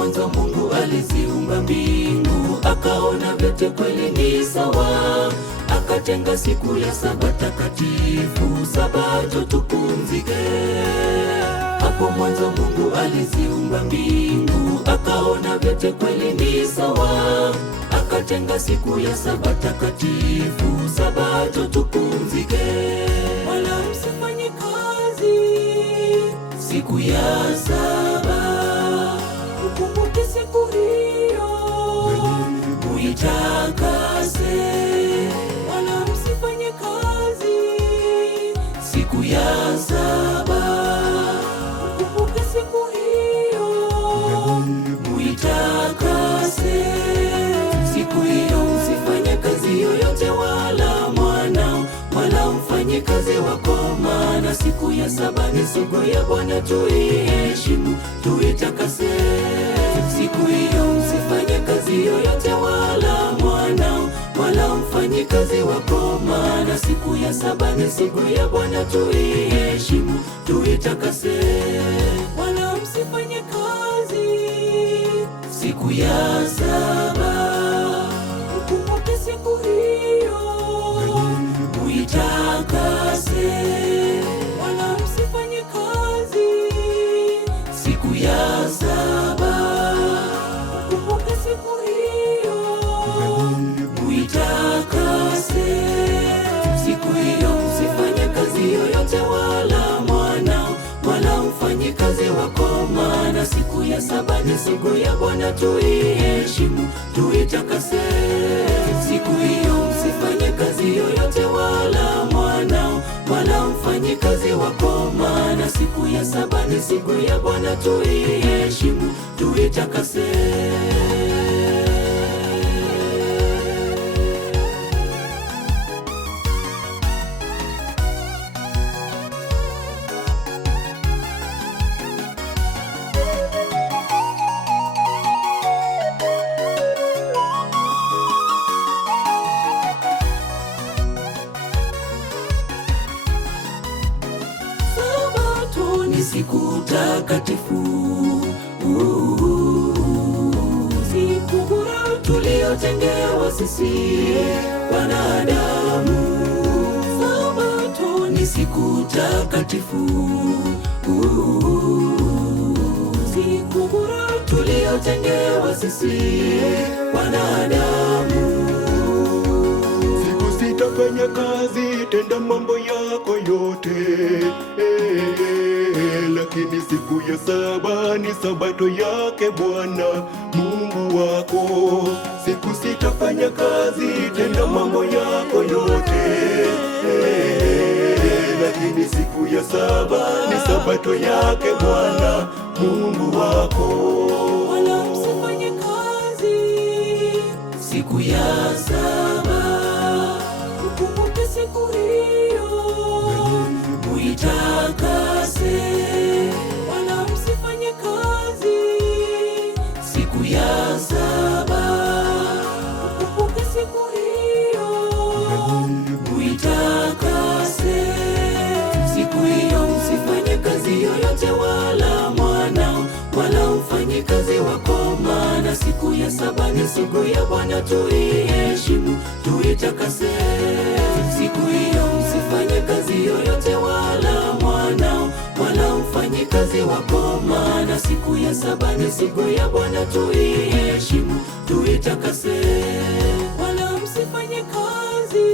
mwanzo Mungu aliziumba mbingu, akaona vyote kweli ni sawa, akatenga siku ya saba takatifu, Sabato tupumzike. Hapo mwanzo Mungu aliziumba mbingu, akaona vyote kweli ni sawa, akatenga siku ya saba takatifu, Sabato tupumzike. Wala msifanye kazi siku ya saba, mkumbuke siku hiyo muitakase. Wala msifanye kazi siku ya saba, mkumbuke siku hiyo muitakase. Siku hiyo msifanye kazi yoyote, wala mwana wala mfanye kazi wako, maana siku ya saba ni siku ya Bwana, tuiheshimu, tuitakase. Siku hiyo msifanye kazi yoyote, wala mwana wala mfanye kazi wako, maana siku ya saba ni siku ya Bwana, tuiheshimu, tuitakase. Wala msifanye kazi siku ya saba, mkumbuke siku hiyo muitakase. Wala msifanye kazi siku ya saba, mkumbuke siku hiyo muitakase. Siku hiyo msifanye kazi yoyote, wala mwana wala mfanye kazi wako, maana siku ya saba ni siku ya Bwana, tuiheshimu, tuitakase. Siku hiyo msifanye kazi yoyote, wala mwana wala mfanye kazi wako, maana siku ya saba ni siku ya Bwana, tuiheshimu, tuitakase. Ni siku takatifu, siku bora tuliotengewa sisi wanadamu. Sabato ni siku takatifu, siku bora tuliotengewa sisi wanadamu. Siku sitafanya kazi, tenda mambo yako yote, lakini siku ya saba ni sabato yake Bwana Mungu wako. Siku sitafanya kazi, tenda mambo yako yote, lakini siku ya saba ni sabato yake Bwana Mungu wako. Wala msifanye kazi siku ya saba, mkumbuke siku hiyo muitakase. Wala msifanye kazi siku ya saba, mkumbuke siku hiyo muitakase. Siku hiyo msifanye kazi yoyote, wala mwana wala mfanye kazi wako, maana siku ya saba ni siku ya Bwana, tuiheshimu, tuitakase. Siku hiyo msifanye kazi yoyote, wala mwana wala mfanye kazi wako, maana siku ya saba ni siku ya Bwana, tuiheshimu, tuitakase. Wala msifanye kazi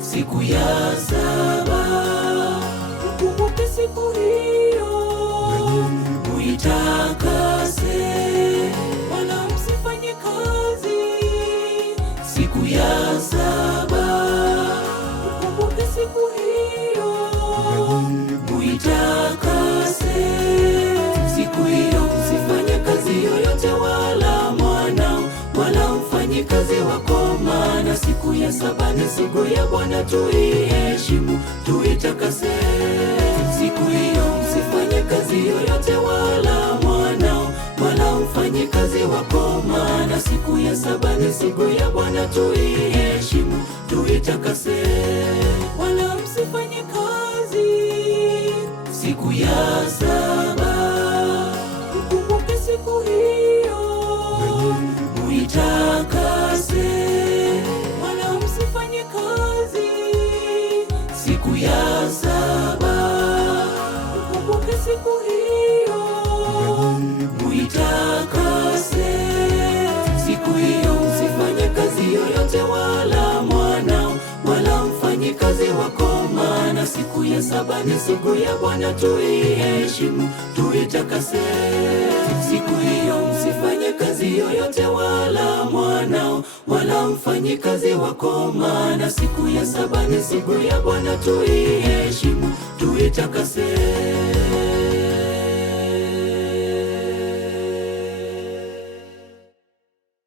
siku ya saba, mkumbuke siku hiyo muitakase. Wala msifanye kazi siku ya saba, mkumbuke siku hiyo muitakase. Siku hiyo msifanye kazi yoyote, wala mwana wala mfanye kazi wako, maana siku ya saba ni siku ya Bwana, tuiheshimu, tuitakase. Siku hiyo msifanye kazi yoyote, wala mwana wala mfanye kazi wako, maana siku ya saba ni siku ya Bwana, tuiheshimu, tuitakase. Wala msifanye kazi siku ya saba, mkumbuke siku hiyo ya saba ni siku ya Bwana, tuiheshimu, tuitakase. Siku hiyo msifanye kazi yoyote, wala mwanao wala mfanyikazi wako, maana siku ya saba ni siku ya Bwana, tuiheshimu, tuitakase.